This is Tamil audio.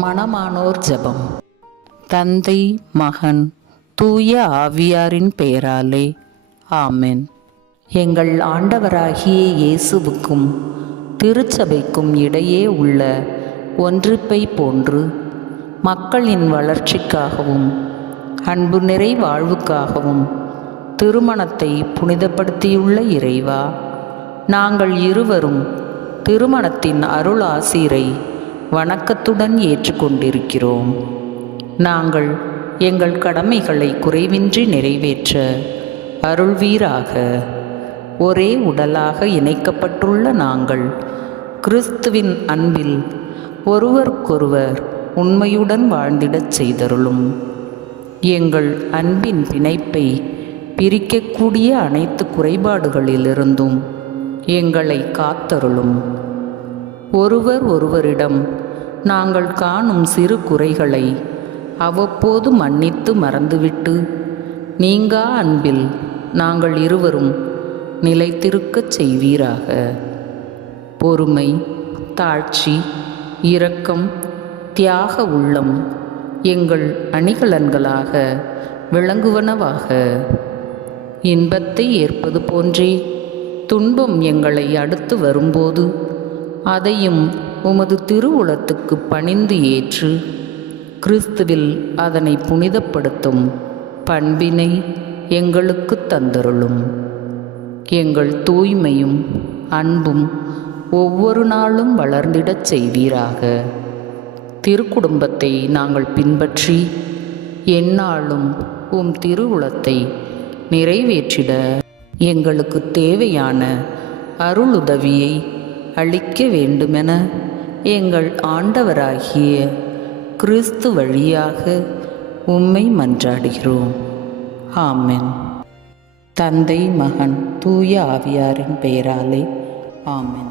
மணமானோர் ஜெபம். தந்தை, மகன், தூய ஆவியாரின் பெயராலே ஆமென். எங்கள் ஆண்டவராகிய இயேசுவுக்கும் திருச்சபைக்கும் இடையே உள்ள ஒன்றிப்பை போன்று மக்களின் வளர்ச்சிக்காகவும் அன்பு நிறை வாழ்வுக்காகவும் திருமணத்தை புனிதப்படுத்தியுள்ள இறைவா, நாங்கள் இருவரும் திருமணத்தின் அருள் ஆசீரை வணக்கத்துடன் ஏற்றுக்கொண்டிருக்கிறோம். நாங்கள் எங்கள் கடமைகளை குறைவின்றி நிறைவேற்ற அருள்வீராக. ஒரே உடலாக இணைக்கப்பட்டுள்ள நாங்கள் கிறிஸ்துவின் அன்பில் ஒருவருக்கொருவர் உண்மையுடன் வாழ்ந்திடச் செய்தருளும். எங்கள் அன்பின் பிணைப்பை பிரிக்கக்கூடிய அனைத்து குறைபாடுகளிலிருந்தும் எங்களை காத்தருளும். ஒருவர் ஒருவரிடம் நாங்கள் காணும் சிறு குறைகளை அவ்வப்போது மன்னித்து மறந்துவிட்டு நீங்கா அன்பில் நாங்கள் இருவரும் நிலைத்திருக்கச் செய்வீராக. பொறுமை, தாழ்ச்சி, இரக்கம், தியாக உள்ளம் எங்கள் அணிகலன்களாக விளங்குவனவாக. இன்பத்தை ஏற்பது போன்றே துன்பம் எங்களை அடுத்து வரும்போது அதையும் உமது திருவுளத்துக்கு பணிந்து ஏற்று கிறிஸ்துவில் அதனை புனிதப்படுத்தும் பண்பினை எங்களுக்கு தந்தருளும். எங்கள் தூய்மையும் அன்பும் ஒவ்வொரு நாளும் வளர்ந்திடச் செய்வீராக. திருக்குடும்பத்தை நாங்கள் பின்பற்றி எந்நாளும் உம் திருவுளத்தை நிறைவேற்றிட எங்களுக்கு தேவையான அருளுதவியை அளிக்க வேண்டுமென எங்கள் ஆண்டவராகிய கிறிஸ்து வழியாக உம்மை மன்றாடுகிறோம். ஆமென். தந்தை, மகன், தூய ஆவியாரின் பெயராலே ஆமென்.